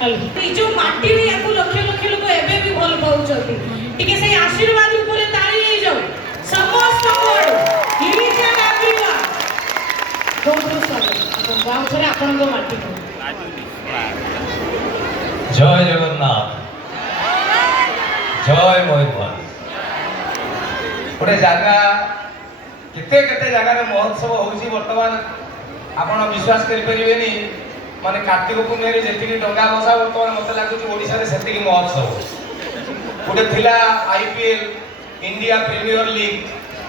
ନିଜ ମାଟିରେ ୟାକୁ ଲକ୍ଷ ଲକ୍ଷ ଲୋକ ଏବେ ବି ଭଲ ପାଉଛନ୍ତି। ଟିକେ ସେଇ ଆଶୀର୍ବାଦ ଉପରେ ତାଳି ହେଇଯାଉ ସମସ୍ତଙ୍କ ଆଡୁ। ଇଚ୍ ଆଣ୍ଡ ଏଭ୍ରିୱାନ୍ ବହୁତ ବହୁତ ସ୍ୱାଗତ ଆଉ ଥରେ ଆପଣଙ୍କ ମାଟିକୁ। ଜୟ ଜଗନ୍ନାଥ, ଜୟ ମୟୂରଭଞ୍ଜ। ଗୋଟେ ଜାଗା କେତେ କେତେ ଜାଗାରେ ମହୋତ୍ସବ ହଉଛି ବର୍ତ୍ତମାନ ଆପଣ ବିଶ୍ୱାସ କରିପାରିବେନି। ମାନେ କାର୍ତ୍ତିକ ପୂର୍ଣ୍ଣିମାରେ ଯେତିକି ଡଙ୍ଗା ଭସା ବର୍ତ୍ତମାନ ମତେ ଲାଗୁଛି ଓଡ଼ିଶାରେ ସେତିକି ମହୋତ୍ସବ। ଗୋଟେ ଥିଲା IPL ଇଣ୍ଡିଆ ପ୍ରିମିୟର ଲିଗ୍,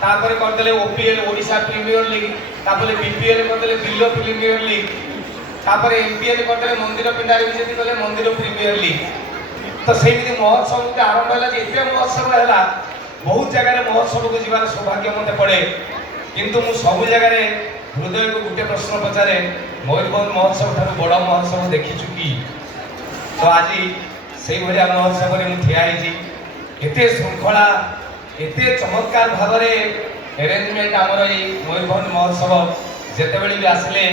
ତାପରେ କରିଦେଲେ OPL ଓଡ଼ିଶା ପ୍ରିମିୟର ଲିଗ୍, ତାପରେ BPL କରିଦେଲେ ବିଲ ପ୍ରିମିୟର ଲିଗ୍, ତାପରେ MPL କରିଦେଲେ ମନ୍ଦିର ପିଣ୍ଡାରେ ବି ଯେମିତି କଲେ ମନ୍ଦିର ପ୍ରିମିୟର ଲିଗ୍। ତ ସେମିତି ମହୋତ୍ସବ ଗୋଟେ ଆରମ୍ଭ ହେଲା ଯେ ଏତେ ମହୋତ୍ସବ ହେଲା ବହୁତ ଜାଗାରେ ମହୋତ୍ସବକୁ ଯିବାର ସୌଭାଗ୍ୟ ମୋତେ ପଡ଼େ। କିନ୍ତୁ ମୁଁ ସବୁ ଜାଗାରେ ହୃଦୟକୁ ଗୋଟେ ପ୍ରଶ୍ନ ପଚାରେ, ମୟୂରଭଞ୍ଜ ମହୋତ୍ସବ ଠାରୁ ବଡ଼ ମହୋତ୍ସବ ଦେଖିଛୁ କି? ତ ଆଜି ସେଇଭଳିଆ ମହୋତ୍ସବରେ ମୁଁ ଠିଆ ହେଇଛି। ଏତେ ଶୃଙ୍ଖଳା, ଏତେ ଚମତ୍କାର ଭାବରେ ଆରେଞ୍ଜମେଣ୍ଟ ଆମର ଏଇ ମୟୂରଭଞ୍ଜ ମହୋତ୍ସବ ଯେତେବେଳେ ବି ଆସିଲେ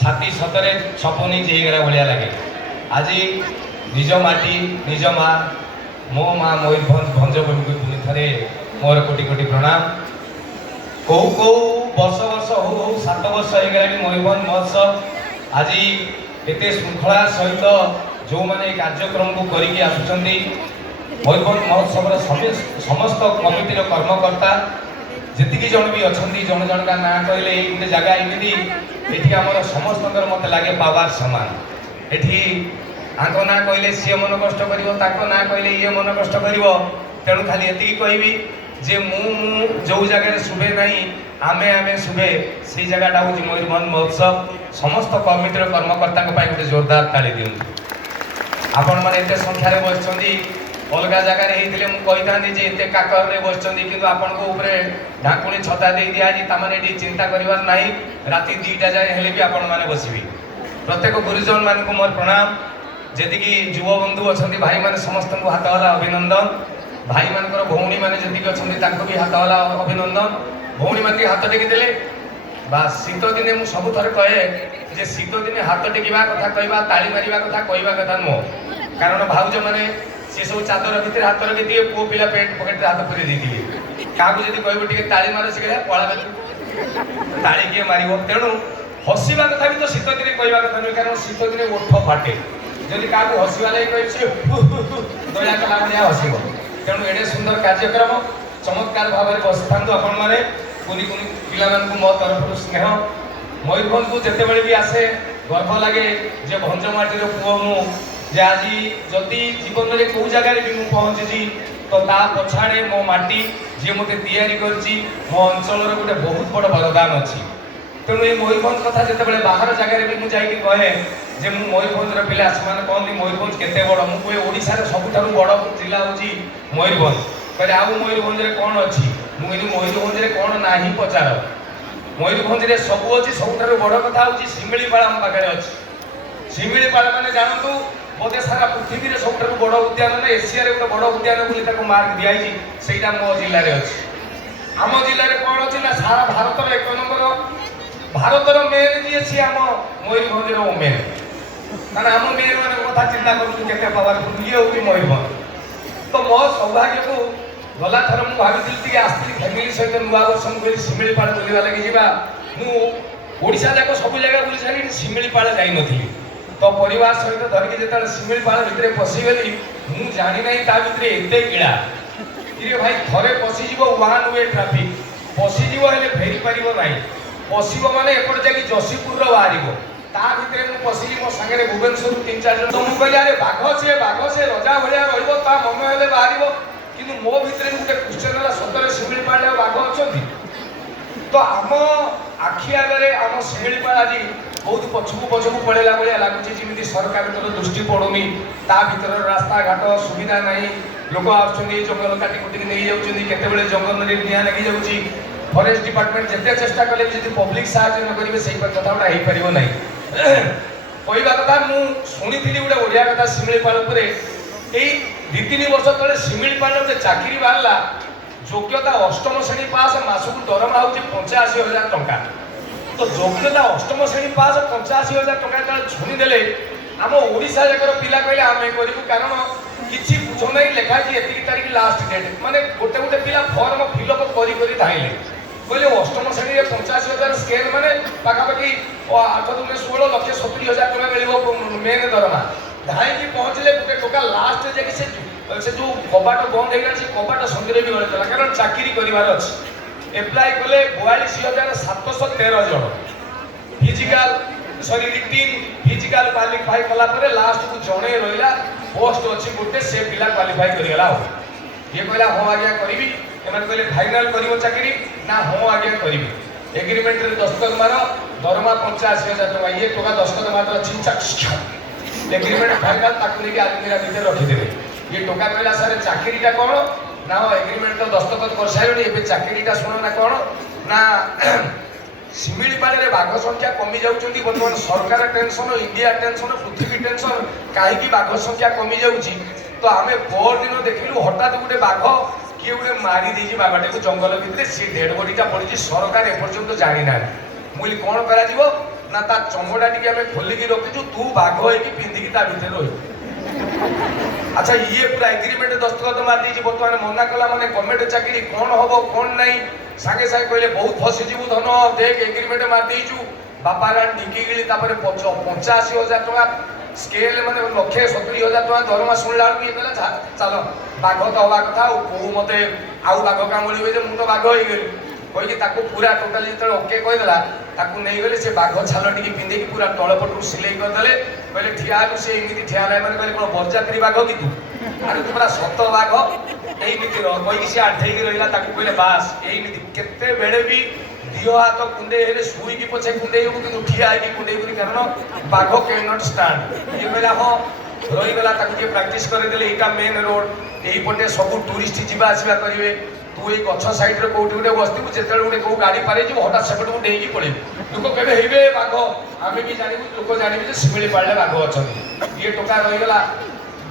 ଛାତି ସତରେ ଛପନି ହେଇଗଲା ଭଳିଆ ଲାଗେ। ଆଜି ନିଜ ମାଟି ନିଜ ମା, ମୋ ମା ମୟୂରଭଞ୍ଜ ଭଞ୍ଜଭୂମିକୁ ପୁଣି ଥରେ ମୋର କୋଟି କୋଟି ପ୍ରଣାମ। କୋଉ କୋଉ ବର୍ଷ ହଉ 7 ବର୍ଷ ହେଇଗଲାଣି ମୟୂରଭଞ୍ଜ ମହୋତ୍ସବ। ଆଜି ଏତେ ଶୃଙ୍ଖଳା ସହିତ ଯେଉଁମାନେ এই କାର୍ଯ୍ୟକ୍ରମକୁ କରିକି ଆସୁଛନ୍ତି, ମୟୂରଭଞ୍ଜ ମହୋତ୍ସବର ସମସ୍ତ କମିଟିର କର୍ମକର୍ତ୍ତା ଯେତିକି ଜଣ ବି ଅଛନ୍ତି, ଜଣ ଜଣକା ନାଁ କହିଲେ ଏଇ ଗୋଟେ ଜାଗା ଏମିତି ଏଠି ଆମର ସମସ୍ତଙ୍କର ମୋତେ ଲାଗେ ପାୱାର ସମାନ। ଏଠି ଆଙ୍କ ନାଁ କହିଲେ ସିଏ ମନ କଷ୍ଟ କରିବ, ତାଙ୍କ ନାଁ କହିଲେ ଇଏ ମନ କଷ୍ଟ କରିବ। ତେଣୁ ଖାଲି ଏତିକି କହିବି ଯେ ମୁଁ ଯେଉଁ ଜାଗାରେ ଶୁଭେ ନାହିଁ ଆମେ ଶୁଭେ, ସେଇ ଜାଗାଟା ହେଉଛି ମୟୂରଭଞ୍ଜ ମହୋତ୍ସବ। ସମସ୍ତ କମିଟିର କର୍ମକର୍ତ୍ତାଙ୍କ ପାଇଁ ଗୋଟେ ଜୋରଦାର ତାଳି ଦିଅନ୍ତୁ। ଆପଣମାନେ ଏତେ ସଂଖ୍ୟାରେ ବସିଛନ୍ତି, ଅଲଗା ଜାଗାରେ ହେଇଥିଲେ ମୁଁ କହିଥାନ୍ତି ଯେ ଏତେ କାକରରେ ବସିଛନ୍ତି, କିନ୍ତୁ ଆପଣଙ୍କ ଉପରେ ଢାଙ୍କୁଣୀ ଛତା ଦେଇ ଦିଆଯାଇଛି। ତାମାନେ ଏଠି ଚିନ୍ତା କରିବାର ନାହିଁ, ରାତି 2ଟା ଯାଏ ହେଲେ ବି ଆପଣମାନେ ବସିବେ। ପ୍ରତ୍ୟେକ ଗୁରୁଜନ ମାନଙ୍କୁ ମୋର ପ୍ରଣାମ। ଯେତିକି ଯୁବବନ୍ଧୁ ଅଛନ୍ତି ଭାଇମାନେ ସମସ୍ତଙ୍କୁ ହାତ ହଲା ଅଭିନନ୍ଦନ। ଭାଇମାନଙ୍କର ଭଉଣୀମାନେ ଯେତିକି ଅଛନ୍ତି ତାଙ୍କୁ ବି ହାତ ହଲା ଅଭିନନ୍ଦନ। ଭଉଣୀମାନେ ହାତ ଟେକି ଦେଲେ ବା ଶୀତ ଦିନେ ମୁଁ ସବୁଥରେ କହେ ଯେ ଶୀତ ଦିନେ ହାତ ଟେକିବା କଥା କହିବା, ତାଳି ମାରିବା କଥା କହିବା କଥା ନୁହଁ। କାରଣ ଭାଉଜମାନେ ସେ ସବୁ ଚାଦର ଭିତରେ ହାତ ରଖିଥିବେ, ପୁଅ ପିଲା ପ୍ୟାଣ୍ଟ ପକେଟରେ ହାତ ପୁରେଇ ଦେଇଥିବେ। କାହାକୁ ଯଦି କହିବ ଟିକେ ତାଳି ମାର, ସେ କହିଲା ପଳା ତାଳି କିଏ ମାରିବ? ତେଣୁ ହସିବା କଥା ବି ତ ଶୀତ ଦିନେ କହିବା କଥା ନୁହେଁ, କାରଣ ଶୀତ ଦିନେ ଓଠ ଫାଟେ। ଯଦି କାହାକୁ ହସିବା ଲାଗି କହିବେ ସେ ଦୟା କଲା ଭଳିଆ ହସିବ। ତେଣୁ ଏଡ଼େ ସୁନ୍ଦର କାର୍ଯ୍ୟକ୍ରମ ଚମତ୍କାର ଭାବରେ ବସିଥାନ୍ତୁ ଆପଣମାନେ। କୁନି କୁନି ପିଲାମାନଙ୍କୁ ମୋ ତରଫରୁ ସ୍ନେହ। ମୟୂରଭଞ୍ଜକୁ ଯେତେବେଳେ ବି ଆସେ ଗର୍ବ ଲାଗେ ଯେ ଭଞ୍ଜ ମାଟିର ପୁଅ ମୁଁ, ଯେ ଆଜି ଯଦି ଜୀବନରେ କେଉଁ ଜାଗାରେ ବି ମୁଁ ପହଞ୍ଚିଛି ତ ତା ପଛାଡ଼େ ମୋ ମାଟି ଯିଏ ମୋତେ ତିଆରି କରିଛି, ମୋ ଅଞ୍ଚଳର ଗୋଟେ ବହୁତ ବଡ଼ ବରଦାନ ଅଛି। ତେଣୁ ଏଇ ମୟୂରଭଞ୍ଜ କଥା ଯେତେବେଳେ ବାହାର ଜାଗାରେ ବି ମୁଁ ଯାଇକି କହେ ଯେ ମୁଁ ମୟୂରଭଞ୍ଜର ପିଲା, ସେମାନେ କହନ୍ତି ମୟୂରଭଞ୍ଜ କେତେ ବଡ଼? ମୁଁ କୁହେ ଓଡ଼ିଶାର ସବୁଠାରୁ ବଡ଼ ଜିଲ୍ଲା ହେଉଛି ମୟୂରଭଞ୍ଜ। କହିଲେ ଆଉ ମୟୂରଭଞ୍ଜରେ କ'ଣ ଅଛି? ମୁଁ କହିଲି ମୟୂରଭଞ୍ଜରେ କ'ଣ ନାହିଁ ପଚାର। ମୟୂରଭଞ୍ଜରେ ସବୁ ଅଛି, ସବୁଠାରୁ ବଡ଼ କଥା ହେଉଛି ଶିମିଳିପାଳ ଆମ ପାଖରେ ଅଛି। ଶିମିଳିପାଳ ମାନେ ଜାଣନ୍ତୁ ବୋଧେ ସାରା ପୃଥିବୀରେ ସବୁଠାରୁ ବଡ଼ ଉଦ୍ୟାନ ନା ଏସିଆରେ ଗୋଟେ ବଡ଼ ଉଦ୍ୟାନ ବୋଲି ତାକୁ ମାର୍କ ଦିଆଯାଇଛି, ସେଇଟା ମୋ ଜିଲ୍ଲାରେ ଅଛି। ଆମ ଜିଲ୍ଲାରେ କ'ଣ ଅଛି ନା ସାରା ଭାରତର 1 ନମ୍ବର, ଭାରତର ମେନ୍ ଯିଏ ସିଏ ଆମ ମୟୂରଭଞ୍ଜର ଓମେନ୍। କାରଣ ଆମ ମେନ୍ ମାନଙ୍କ କଥା ଚିନ୍ତା କରୁଛୁ କେତେ ପାୱାରଫୁଲ, ଇଏ ହେଉଛି ମୟୂରଭଞ୍ଜ। ତ ମୋ ସୌଭାଗ୍ୟକୁ ଗଲାଥର ମୁଁ ଭାବିଥିଲି ଟିକେ ଆସିଥିଲି ଫ୍ୟାମିଲି ସହିତ ନୂଆ ବର୍ଷ, ମୁଁ କହିଲି ଶିମିଳିପାଳ ବୁଲିବା ଲାଗି ଯିବା। ମୁଁ ଓଡ଼ିଶା ଯାକ ସବୁ ଜାଗା ବୁଲି ସାରିଲି, ଶିମିଳିପାଳ ଯାଇନଥିଲି। ତ ପରିବାର ସହିତ ଧରିକି ଯେତେବେଳେ ଶିମିଳିପାଳ ଭିତରେ ପଶିଗଲି, ମୁଁ ଜାଣିନାହିଁ ତା ଭିତରେ ଏତେ କିଳା। ଇରେ ଭାଇ ଥରେ ପଶିଯିବ 1 ୱେ ଟ୍ରାଫିକ୍, ପଶିଯିବ ହେଲେ ଫେରି ପାରିବ ନାହିଁ। ପଶିବ ମାନେ ଏପଟେ ଯାଇକି ଯଶୀପୁରର ବାହାରିବ। ତା ଭିତରେ ମୁଁ ପଶିଲି, ମୋ ସାଙ୍ଗରେ ଭୁବନେଶ୍ୱରରୁ 3-4 ଜଣ। ତ ମୁଁ କହିଲି ଆରେ ବାଘ ସେ ରଜା ଭଳିଆ ରହିବ, ତା ମନ ହେଲେ ବାହାରିବ। କିନ୍ତୁ ମୋ ଭିତରେ ଗୋଟେ କ୍ୱେଶ୍ଚନ୍ ହେଲା, ସତରେ ଶିମିଳିପାଳରେ ବାଘ ଅଛନ୍ତି? ତ ଆମ ଆଖି ଆଗରେ ଆମ ଶିମିଳିପାଳ ଆଜି ବହୁତ ପଛକୁ ପଳେଇଲା ଭଳିଆ ଲାଗୁଛି, ଯେମିତି ସରକାରଙ୍କର ଦୃଷ୍ଟି ପଡ଼ୁନି। ତା ଭିତର ରାସ୍ତାଘାଟ ସୁବିଧା ନାହିଁ, ଲୋକ ଆସୁଛନ୍ତି ଜଙ୍ଗଲ କାଟି କୁଟିକି ନେଇଯାଉଛନ୍ତି, କେତେବେଳେ ଜଙ୍ଗଲରେ ନିଆଁ ଲାଗିଯାଉଛି। ଫରେଷ୍ଟ ଡିପାର୍ଟମେଣ୍ଟ ଯେତେ ଚେଷ୍ଟା କଲେ ବି ଯଦି ପବ୍ଲିକ ସାହାଯ୍ୟ ନ କରିବେ ସେଇ କଥା ଗୁଡ଼ା ହେଇପାରିବ ନାହିଁ। କହିବା କଥା ମୁଁ ଶୁଣିଥିଲି ଗୋଟେ ଓଡ଼ିଆ କଥା ଶିମିଳିପାଳ ଉପରେ। ଏଇ 2-3 ବର୍ଷ ତଳେ ଶିମିଳିପାଳ ଗୋଟେ ଚାକିରି ବାହାରିଲା, ଯୋଗ୍ୟତା 8ମ ଶ୍ରେଣୀ ପାସ୍, ମାସକୁ ଦରମା ହେଉଛି 85,000 ଟଙ୍କା। ତ ଯୋଗ୍ୟତା 8ମ ଶ୍ରେଣୀ ପାସ୍ 85,000 ଟଙ୍କା ଯେତେବେଳେ ଛୁଣିଦେଲେ, आम ओडिशा जाकर पिला कहले आम करूँ कारण किसी बुझ ना लेखा एतिक तारीख लास्ट डेट माने गोटे गोटे पिला फर्म फिलअप करी धाइले कहले अष्टम श्रेणी में 85,000 स्केल माने पाखापाखि 8 दूने 16,70,000 टका मिल मेन दरमा धाई पहुँचले गोटे टोका लास्ट जाकि से जो कबाट बंद हो गया कबाट संगे भी गला कारण चाकरी करार अच्छी एप्लाय कले 42,713 जन फिजिकल सॉरी रिटिन फिजिकल क्वालिफाई कला परे लास्ट को जणे रहिला पोस्ट अच्छी गोटे से पिला क्वालिफाई करिगला हो ये कहला हो आज्ञा करिवि एमन कहले फाइनल करिवो चाकरी ना हो आज्ञा करिवि एग्रीमेंट रे दस्तखत मारो दरमा 85,000 टका ये टका दस्तखत मात्र चिंचा एग्रीमेंट फाइनल ताकू लेके आदमी भीतर रखी देबे ये टका कहला सर चाकरीटा कोन ना एग्रीमेंट तो दस्तखत कर साइरोनी एबे चाकरीटा सुनो ना कोन ना शिमिलीपाल रे बाघ संख्या कमी जाउछंती वर्तमान सरकार टेंशन इंडिया टेंशन पृथ्वी टेंशन काहे बाघ संख्या कमी जाउची तो आमे पर दिन देखिलु हठात गुटे बाघ किए गुटे मारी देजी बाघटे को जंगल भितर से डेड बॉडीटा पड़िची सरकार ए पर्यंत जानि ना मुली कोन करा जीवो ना ता चमड़ा टिके आमे खोली की रखिछु तू बाघ होई पिंदी की ता भितर रही अच्छा ये पूरा एग्रीमेंट दस्तखत मार देजी वर्तमान मना कला माने गवर्नमेंट चाकरी कोन होबो कोन नै सागे सागे कहले बहुत फसी जीवु धन देख एग्रीमेंट मार देइछु बापा रा डिकी गिली तापर 85,000 टका स्केल माने 1,70,000 टका दरमा सुनला ये कहला चलो बाघ तो हवा कथा को मते आउ बाघ कामली होई जे मु तो बाघ होई गेल कोई कि ताको पूरा टोटली जते ओके कहि देला ताको नै गेले से बाघ छाल टिकी पिंदे की पूरा तळपटु सिलाई कर देले कहले ठिया को से इमिति ठिया नै माने कहले कोन बरजात्री बाघ कि तू अरे तू पूरा सत बाघ एई मिति रो कोई कि से आठै की रहिला ताको कहले बास एई मिति केते बेडे भी दियो हाथ कुंडे हेले सुई की पछे कुंडे हो कि ठिया की कुंडे करी कारण बाघ कैन नॉट स्टैंड ये कहला हो रही गला ताको के प्रैक्टिस करे देले एटा मेन रोड एई पटे सब टूरिस्ट जीवा आसीबा करिवे तू एक गछ साइड रे कोठी गुटे बस्ती जेतेल गुटे को गाड़ी पारे जी हठात सेपट को डेई की पळे लोक केबे हेबे बाघ आमे भी जानिबु लोक जानिबु जे सिमिली पाले बाघ अछन ये टोका रही गला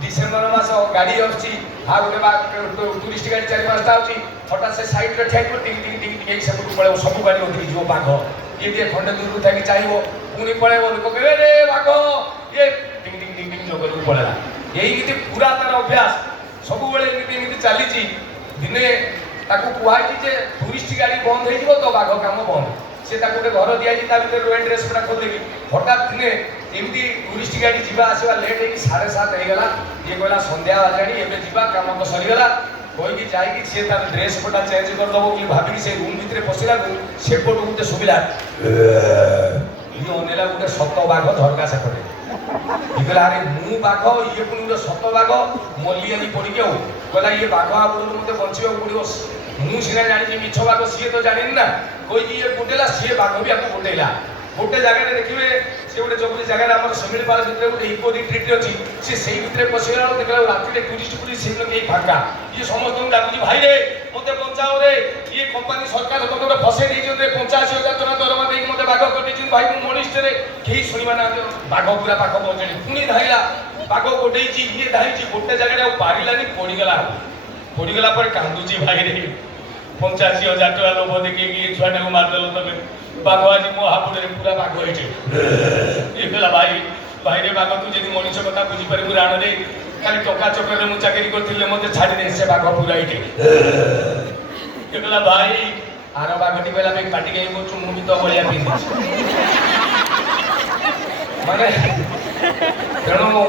डिसेंबर मास गाड़ी आछि आ गुटे बाघ टूरिस्ट गाड़ी 4-5टा आछि हठात से साइड रे ठेक टिंग टिंग टिंग टिंग सेपट पळे सब गाड़ी उठी जीवो बाघ ये जे खंडे दूर को थाकी चाहिबो पुनी पळे लोक केबे रे बाघ ये टिंग टिंग टिंग टिंग जंगल को पळेला एई मिति पूरा तार अभ्यास सब बेले मिति चली छी दिने ताकू कुहाई जे टूरिस्ट गाड़ी बंद हो जीवो तो बाघ काम बंद से ताकू के घर दिया ता भीतर रोड ड्रेस पूरा खोल देबी हठात दिने एमती टूरिस्ट गाड़ी जीवा आसीबा लेट है 7:30 हो गला ये कहला संध्या आजानी एबे जीवा काम तो सरी गला कोई की जाई कि से तार ड्रेस पटा चेंज कर दबो कि भाबी कि से रूम भीतर पसिला सेपट गुटे सुबिला ये ओनेला गुटे सत बाघ झरका सेपटे इकला अरे मु बाघ ये पुनी गुटे सत बाघ मलियानी पड़ी के कहला ये बाघ आपन मते बंचियो पड़ियो मु सिना जानि मिछ बाघ सिए तो जानिन ना कोई कि ये गुटेला सिए बाघ भी आपको गुटेला गोटे जगह रे देखिबे से गोटे जबरी जगह रे हमर शिमिलीपाल भितर गोटे इको रिट्रीट अछि से सेही भितर पसिला देखला राती रे टूरिस्ट पुलिस से लोग एक भागा ये समस्त डाकुजी भाई रे मते बचाओ रे ये कंपनी सरकार मते फसे दै जे 85,000 टका दरमा देई मते बाघ कटि छि भाई मु मनिष्ठ रे केही सुनिबा ना बाघ पूरा पाख पहुंचली पुनी धाइला बाघ कोटै छि ये धाइ छि गोटे जगह रे पारिलानी पड़ी गला पर कांदू छि भाई रे 85,000 टका लोभ देखि ये छुआटा को मार देलो तबे बाघ आज मो हापुडे पूरा बाघ होइछे ये कहला भाई रे बाघ तू जदी मनिष कथा बुझी पारे राण रे खाली टका चक्कर मु चाकरी करथिले मते छाडी दे से बाघ पूरा इटे ये कहला भाई आरो बाघटी कहला बे पाटी गई मु चुमु भी तो बलिया पिंदी माने तेणु